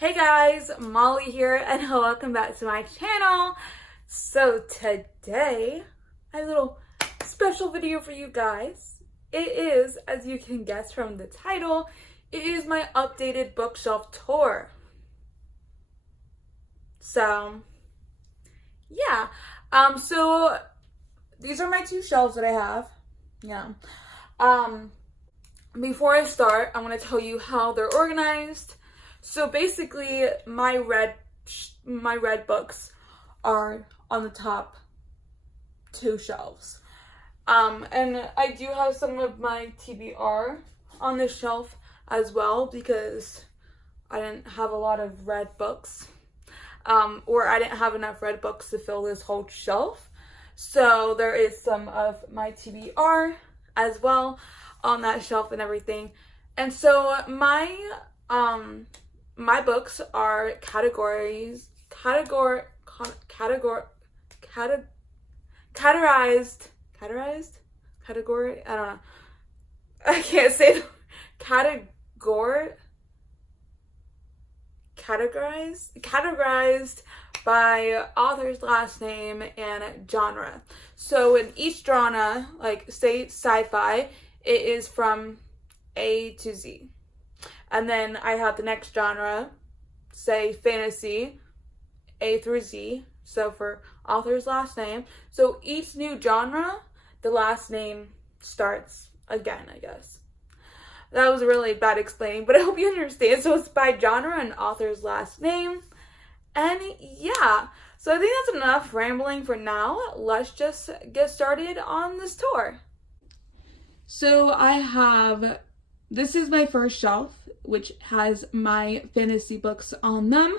Hey guys, Molly here and welcome back to my channel. So today, I have a little special video for you guys. It is, as you can guess from the title, it is my updated bookshelf tour. So, yeah. So these are my two shelves that I have. Yeah. Before I start, I want to tell you how they're organized. So basically, my red books are on the top two shelves. And I do have some of my TBR on this shelf as well because I didn't have a lot of red books. Or I didn't have enough red books to fill this whole shelf. So there is some of my TBR as well on that shelf and everything. And so my books are categorized, I don't know. I can't say the categorized by author's last name and genre. So in each genre, like say sci-fi, it is from A to Z. And then I have the next genre, say fantasy, A through Z. So for author's last name. So each new genre, the last name starts again, I guess. That was really bad explaining, but I hope you understand. So it's by genre and author's last name. And yeah, so I think that's enough rambling for now. Let's just get started on this tour. So this is my first shelf, which has my fantasy books on them.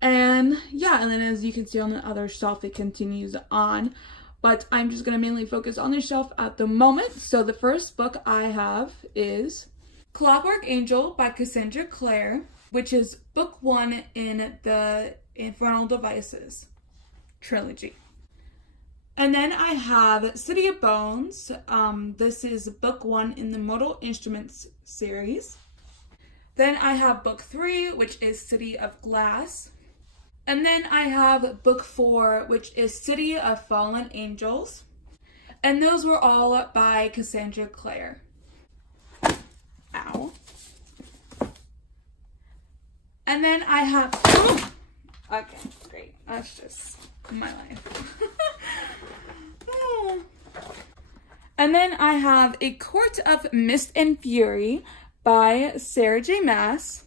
And yeah, and then as you can see on the other shelf, it continues on. But I'm just going to mainly focus on this shelf at the moment. So the first book I have is Clockwork Angel by Cassandra Clare, which is book 1 in the Infernal Devices trilogy. And then I have City of Bones. This is book 1 in the Mortal Instruments series. Then I have book 3, which is City of Glass. And then I have book 4, which is City of Fallen Angels. And those were all by Cassandra Clare. Ow. And then I have... Okay, great. That's just my life. And then I have A Court of Mist and Fury by Sarah J. Maas.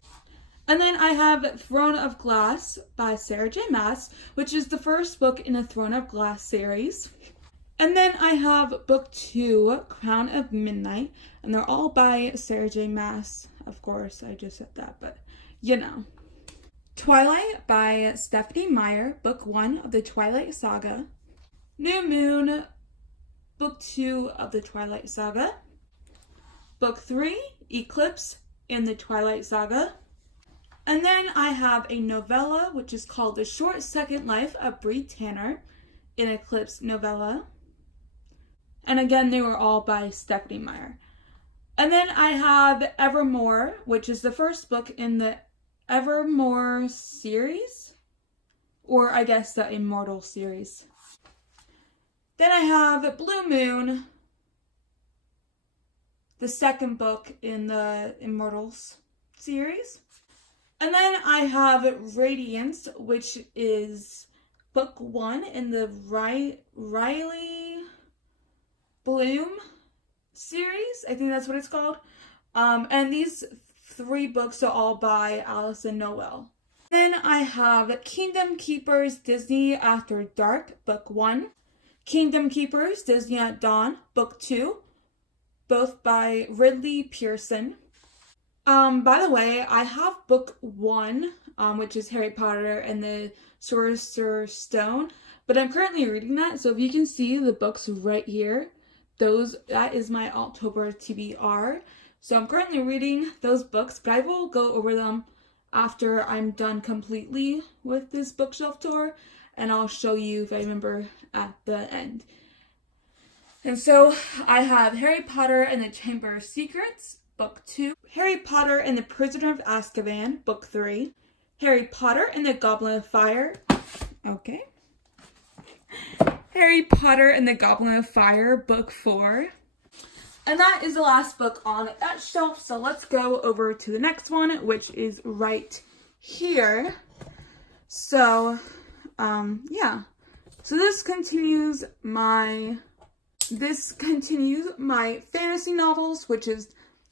And then I have Throne of Glass by Sarah J. Maas, which is the first book in the Throne of Glass series. And then I have book 2, Crown of Midnight, and they're all by Sarah J. Maas. Of course, I just said that, but you know. Twilight by Stephenie Meyer, book 1 of the Twilight Saga. New Moon, book 2 of the Twilight Saga. Book 3, Eclipse in the Twilight Saga. And then I have a novella, which is called The Short Second Life of Bree Tanner, an Eclipse novella. And again, they were all by Stephenie Meyer. And then I have Evermore, which is the first book in the Evermore series, or I guess the Immortal series. Then I have Blue Moon, the second book in the Immortals series. And then I have Radiance, which is book 1 in the Riley Bloom series. I think that's what it's called. And these 3 books are all by Alison Noel. Then I have Kingdom Keepers Disney After Dark, book 1. Kingdom Keepers Disney at Dawn, book 2. Both by Ridley Pearson. By the way, I have book 1, which is Harry Potter and the Sorcerer's Stone, but I'm currently reading that, so if you can see the books right here, that is my October TBR. So I'm currently reading those books, but I will go over them after I'm done completely with this bookshelf tour, and I'll show you if I remember at the end. And so I have Harry Potter and the Chamber of Secrets, book 2. Harry Potter and the Prisoner of Azkaban, book 3. Harry Potter and the Goblet of Fire. Okay. Harry Potter and the Goblet of Fire, book 4. And that is the last book on that shelf. So let's go over to the next one, which is right here. So, yeah. So this continues my fantasy novels, which is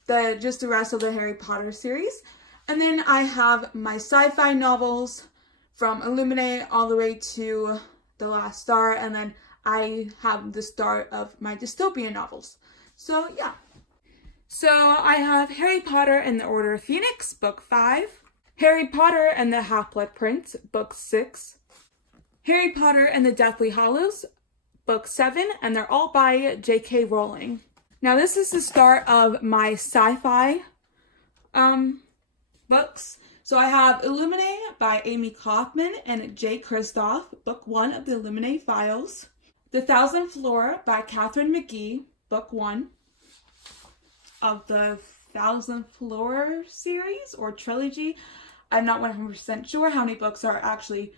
just the rest of the Harry Potter series. And then I have my sci-fi novels from Illuminae all the way to The Last Star, and then I have the start of my dystopian novels. So yeah. So I have Harry Potter and the Order of Phoenix, book 5. Harry Potter and the Half-Blood Prince, book 6. Harry Potter and the Deathly Hallows, book 7, and they're all by J.K. Rowling. Now this is the start of my sci-fi books. So I have Illuminae by Amy Kaufman and Jay Kristoff, book 1 of the Illuminae Files. The Thousand Floor by Catherine McGee, book 1 of the Thousand Floor series or trilogy. I'm not 100% sure how many books are actually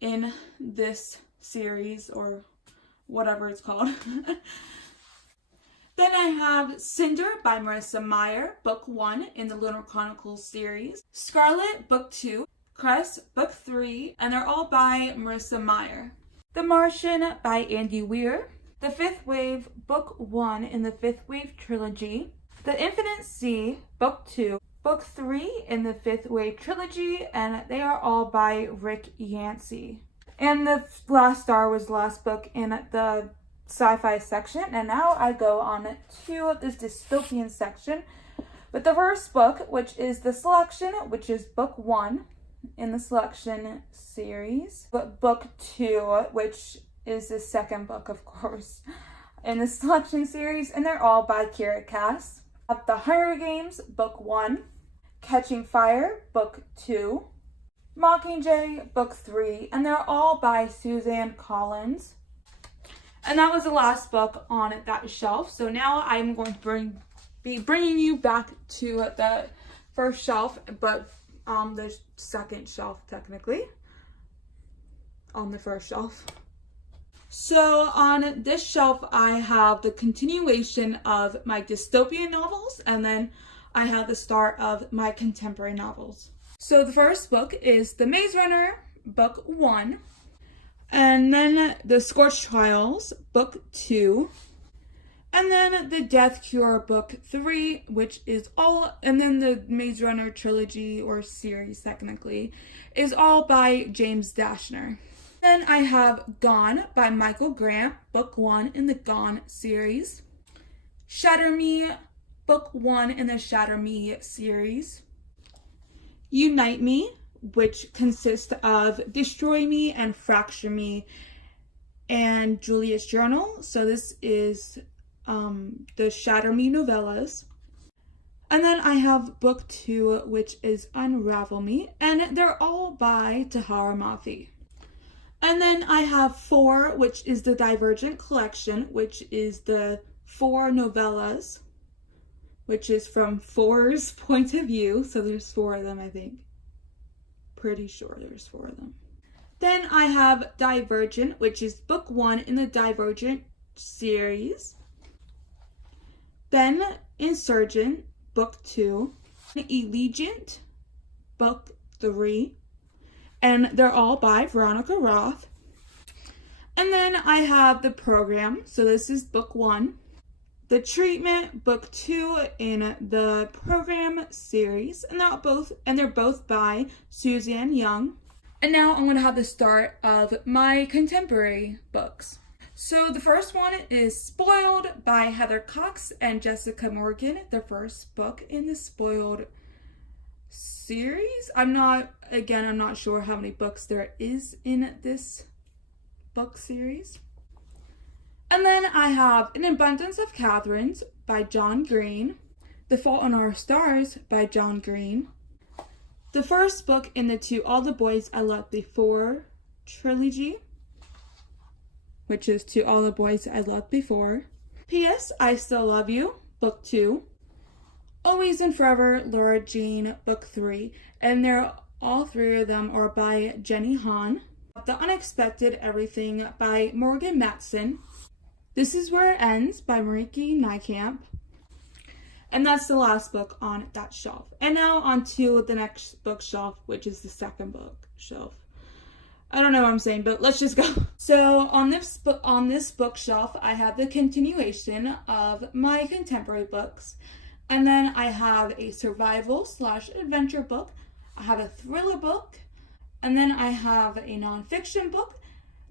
in this series or whatever it's called. Then I have Cinder by Marissa Meyer, book 1 in the Lunar Chronicles series. Scarlet, book 2. Cress, book 3, and they're all by Marissa Meyer. The Martian by Andy Weir. The Fifth Wave, book 1 in the Fifth Wave trilogy. The Infinite Sea, book 2. Book 3 in the Fifth Wave trilogy, and they are all by Rick Yancey. And The Last Star was the last book in the sci-fi section, and now I go on to this dystopian section with the first book, which is The Selection, which is book 1 in the Selection series, but book 2, which is the second book, of course, in the Selection series, and they're all by Kiera Cass. The Hunger Games, book 1. Catching Fire, book 2. Mockingjay, book 3, and they're all by Suzanne Collins. And that was the last book on that shelf. So now I'm going to be bringing you back to the first shelf, but the second shelf technically, on the first shelf. So on this shelf, I have the continuation of my dystopian novels, and then I have the start of my contemporary novels. So the first book is The Maze Runner, book 1. And then The Scorched Trials, book 2. And then The Death Cure, book 3, which is all, and then the Maze Runner trilogy or series technically is all by James Dashner. Then I have Gone by Michael Grant, book 1 in the Gone series. Shatter Me, book 1 in the Shatter Me series. Unite Me, which consists of Destroy Me and Fracture Me and Julia's Journal. So this is the Shatter Me novellas. And then I have book 2, which is Unravel Me, and they're all by Tahereh Mafi. And then I have 4, which is the Divergent Collection, which is the 4 novellas, which is from 4's point of view. So there's 4 of them, I think. Pretty sure there's 4 of them. Then I have Divergent, which is book 1 in the Divergent series. Then Insurgent, book 2. Allegiant, book 3. And they're all by Veronica Roth. And then I have The Program. So this is book 1. The Treatment, book 2 in the Program series. And they're both by Suzanne Young. And now I'm going to have the start of my contemporary books. So the first one is Spoiled by Heather Cox and Jessica Morgan, the first book in the Spoiled series. I'm not sure how many books there is in this book series. And then I have An Abundance of Catherines by John Green, The Fault in Our Stars by John Green, the first book in the To All the Boys I Loved Before trilogy, which is To All the Boys I Loved Before. P.S. I Still Love You, book 2. Always and Forever, Laura Jean, book 3. And they're All three of them are by Jenny Han. The Unexpected Everything by Morgan Matson. This Is Where It Ends by Mariki Nijkamp. And that's the last book on that shelf. And now on to the next bookshelf, which is the second bookshelf. I don't know what I'm saying, but let's just go. So on this bookshelf, I have the continuation of my contemporary books. And then I have a survival/adventure book. I have a thriller book. And then I have a nonfiction book.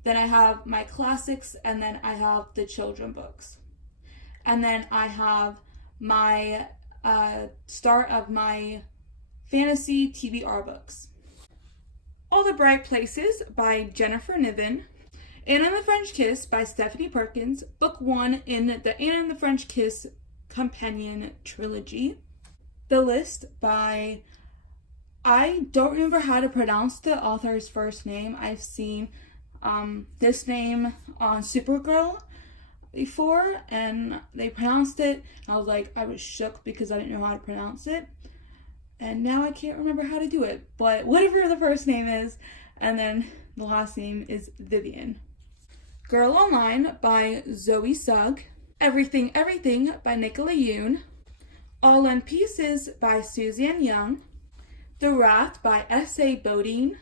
Then I have my classics. And then I have the children books. And then I have my start of my fantasy TBR books. All the Bright Places by Jennifer Niven. Anne and the French Kiss by Stephanie Perkins. Book 1 in the Anne and the French Kiss companion trilogy. The List by, I don't remember how to pronounce the author's first name. I've seen this name on Supergirl before, and they pronounced it. I was shook because I didn't know how to pronounce it, and now I can't remember how to do it, but whatever the first name is, and then the last name is Vivian. Girl Online by Zoe Sugg. Everything Everything by Nicola Yoon. All in Pieces by Suzanne Young. The Wrath by S.A. Bodine.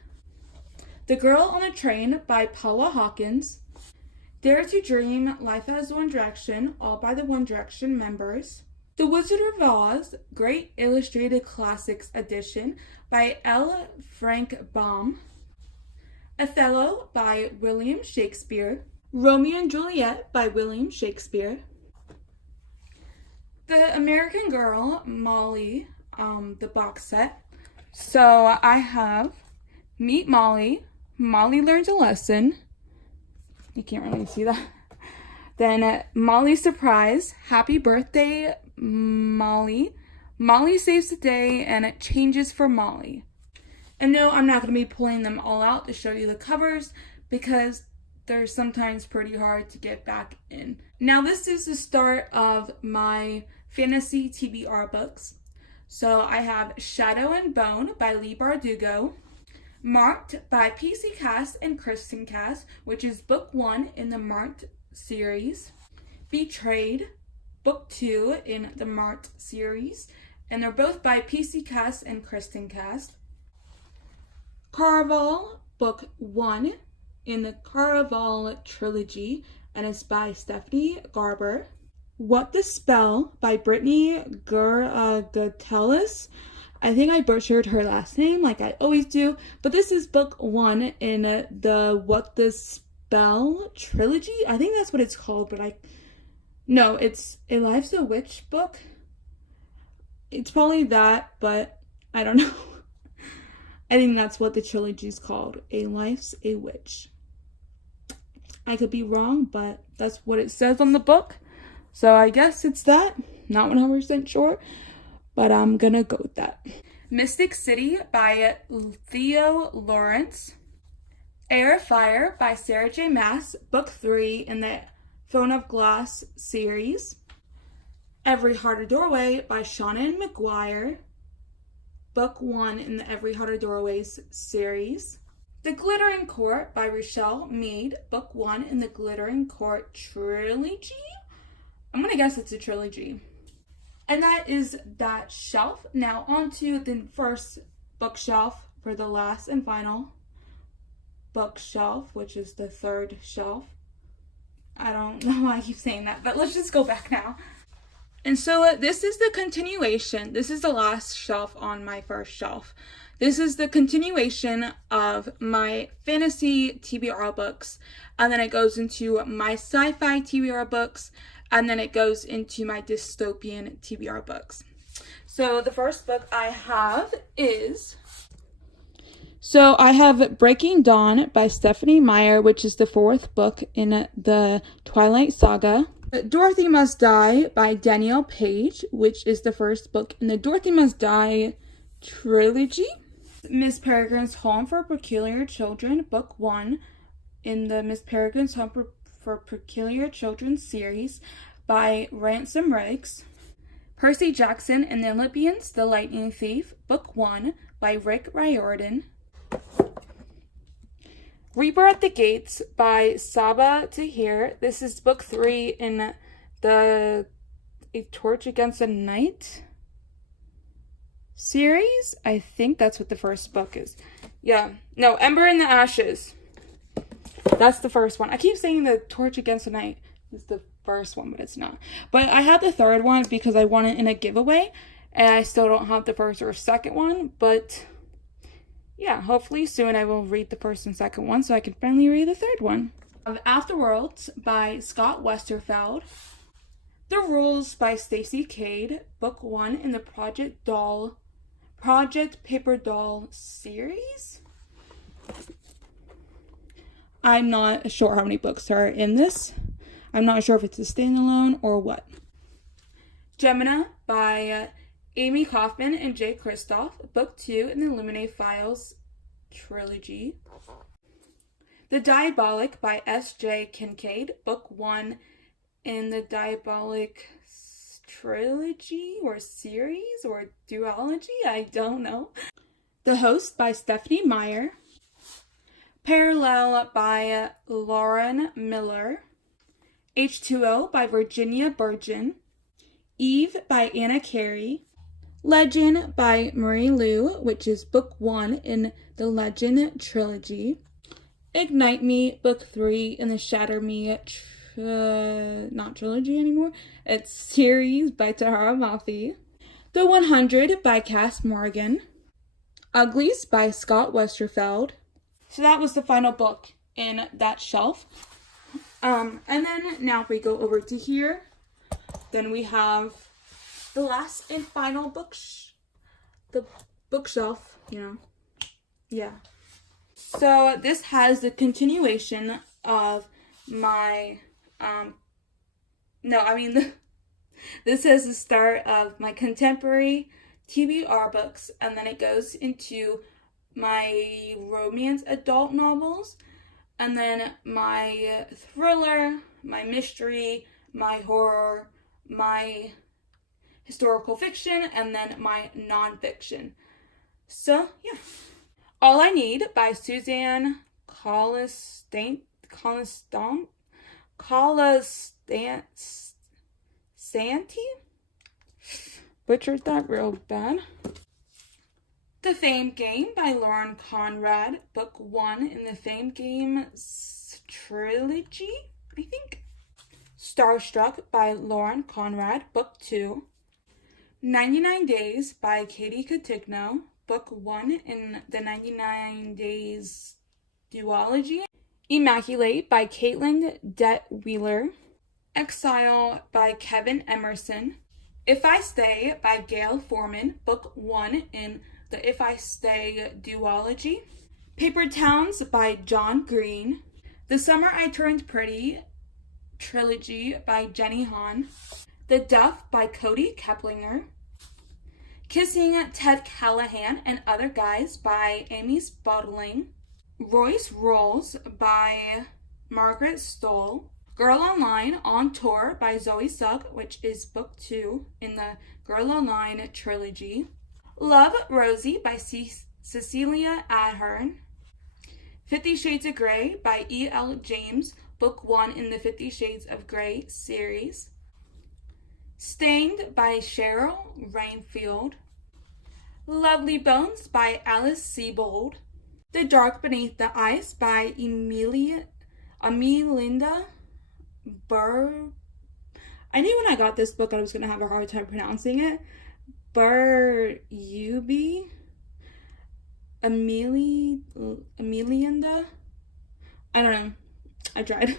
The Girl on a Train by Paula Hawkins. Dare to Dream, Life Has One Direction, all by the One Direction members. The Wizard of Oz, Great Illustrated Classics Edition by L. Frank Baum. Othello by William Shakespeare. Romeo and Juliet by William Shakespeare. The American Girl, Molly, the box set. So I have Meet Molly, Molly Learns a Lesson. You can't really see that. Then Molly's Surprise, Happy Birthday, Molly. Molly Saves the Day, and It Changes for Molly. And no, I'm not going to be pulling them all out to show you the covers because they're sometimes pretty hard to get back in. Now this is the start of my fantasy TBR books. So I have Shadow and Bone by Leigh Bardugo. Marked by PC Cass and Kristen Cass, which is book 1 in the Marked series. Betrayed, book 2 in the Marked series. And they're both by PC Cass and Kristen Cass. Caraval, book 1 in the Caraval trilogy, and it's by Stephanie Garber. What the Spell by Brittany Gutierrez. I think I butchered her last name like I always do, but this is book 1 in the What the Spell trilogy. I think that's what it's called, but no, it's a Life's a Witch book. It's probably that, but I don't know. I think that's what the trilogy is called, A Life's a Witch. I could be wrong, but that's what it says on the book. So I guess it's that. Not 100% sure. But I'm gonna go with that. Mystic City by Theo Lawrence. Air of Fire by Sarah J. Maas, book 3 in the Throne of Glass series. Every Heart a Doorway by Shannon McGuire, book 1 in the Every Heart a Doorways series. The Glittering Court by Rochelle Mead, book 1 in the Glittering Court trilogy. I'm gonna guess it's a trilogy. And that is that shelf. Now on to the first bookshelf for the last and final bookshelf, which is the third shelf. I don't know why I keep saying that, but let's just go back now. And so this is the continuation. This is the last shelf on my first shelf. This is the continuation of my fantasy TBR books, and then it goes into my sci-fi TBR books, and then it goes into my dystopian TBR books. So the first book I have is... So I have Breaking Dawn by Stephanie Meyer, which is the 4th book in the Twilight Saga. Dorothy Must Die by Danielle Page, which is the 1st book in the Dorothy Must Die trilogy. Miss Peregrine's Home for Peculiar Children, book 1 in the Miss Peregrine's Home for Peculiar Children series by Ransom Riggs. Percy Jackson and the Olympians, The Lightning Thief, book 1 by Rick Riordan. Reaper at the Gates by Sabaa Tahir. This is book 3 in the A Torch Against the Night series. I think that's what the first book is. Yeah. No, Ember in the Ashes. That's the first one. I keep saying the Torch Against the Night is the first one, but it's not. But I have the third one because I won it in a giveaway, and I still don't have the first or second one, but yeah, hopefully soon I will read the first and second one so I can finally read the third one. Afterworlds by Scott Westerfeld. The Rules by Stacy Cade, book 1 in the Project Paper Doll series. I'm not sure how many books are in this. I'm not sure if it's a standalone or what. Gemina by Amy Kaufman and Jay Kristoff, book 2 in the Illuminae Files trilogy. The Diabolic by S.J. Kincaid, book 1 in the Diabolic trilogy or series or duology, I don't know. The Host by Stephanie Meyer. Parallel by Lauren Miller. H2O by Virginia Burgeon. Eve by Anna Carey. Legend by Marie Lu, which is book 1 in the Legend trilogy. Ignite Me, book 3 in the Shatter Me not trilogy anymore. It's series by Tahara Mafi. The 100 by Cass Morgan. Uglies by Scott Westerfeld. So that was the final book in that shelf. And then now if we go over to here, then we have the last and final the bookshelf, yeah. So this has the continuation of my, this is the start of my contemporary TBR books, and then it goes into my romance adult novels, and then my thriller, my mystery, my horror, my historical fiction, and then my nonfiction. So, yeah. All I Need by Suzanne Colastanti? Butchered that real bad. The Fame Game by Lauren Conrad, book 1 in the Fame Game trilogy, I think. Starstruck by Lauren Conrad, book 2. 99 Days by Katie Cotigno, book 1 in the 99 Days duology. Immaculate by Caitlin Detweiler. Exile by Kevin Emerson. If I Stay by Gail Foreman, book 1 in the If I Stay duology. Paper Towns by John Green. The Summer I Turned Pretty trilogy by Jenny Han. The Duff by Cody Keplinger. Kissing Ted Callahan and Other Guys by Amy Spalding. Royce Rolls by Margaret Stoll. Girl Online on Tour by Zoe Sugg, which is book 2 in the Girl Online trilogy. Love, Rosie by Cecilia Ahern. 50 Shades of Grey by E.L. James, book 1 in the 50 Shades of Grey series. Stained by Cheryl Rainfield. Lovely Bones by Alice Sebold. The Dark Beneath the Ice by Amelinda Burr. I knew when I got this book I was going to have a hard time pronouncing it. Burrubi. Amelinda. I don't know. I tried.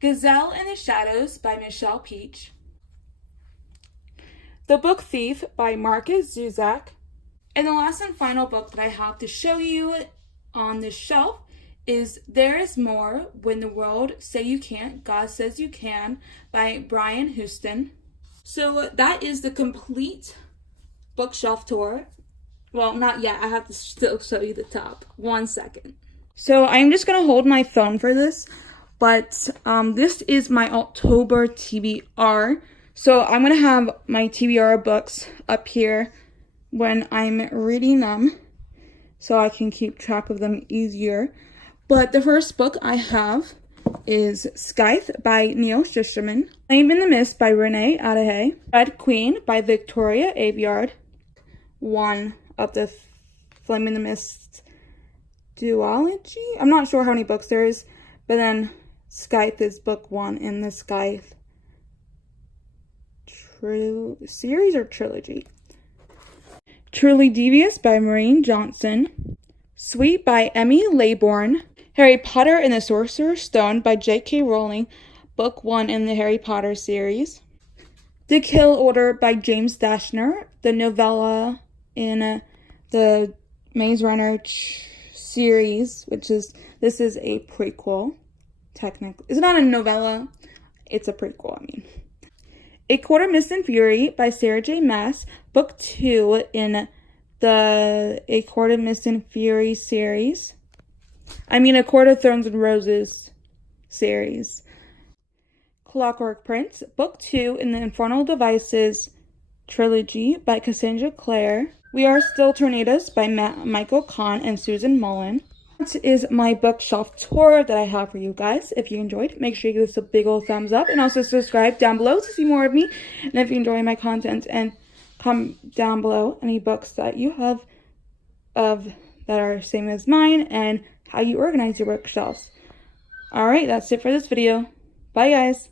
Gazelle in the Shadows by Michelle Peach. The Book Thief by Marcus Zuzak. And the last and final book that I have to show you on this shelf is There Is More When the World Say You Can't, God Says You Can by Brian Houston. So that is the complete bookshelf tour. Well, not yet. I have to still show you the top. 1 second. So I'm just going to hold my phone for this. But this is my October TBR. So I'm going to have my TBR books up here when I'm reading them so I can keep track of them easier. But the first book I have is Scythe by Neil Shusterman, Flame in the Mist by Renee Adahay, Red Queen by Victoria Aveyard, one of the Flame in the Mist duology. I'm not sure how many books there is, but then Scythe is book 1 in the Scythe series or trilogy. Truly Devious by Maureen Johnson, Sweet by Emmy Laybourne, Harry Potter and the Sorcerer's Stone by J.K. Rowling, book 1 in the Harry Potter series. The Kill Order by James Dashner, the novella in the Maze Runner series, this is a prequel, technically. It's not a novella, it's a prequel, I mean. A Court of Mist and Fury by Sarah J. Maas, book 2 in the A Court of Mist and Fury series. I mean, A Court of Thorns and Roses series. Clockwork Prince, book 2 in the Infernal Devices trilogy by Cassandra Clare. We Are Still Tornadoes by Michael Kahn and Susan Mullen. That is my bookshelf tour that I have for you guys. If you enjoyed, make sure you give this a big old thumbs up and also subscribe down below to see more of me. And if you enjoy my content, and comment down below any books that you have that are same as mine and how you organize your bookshelves. Alright, that's it for this video. Bye guys.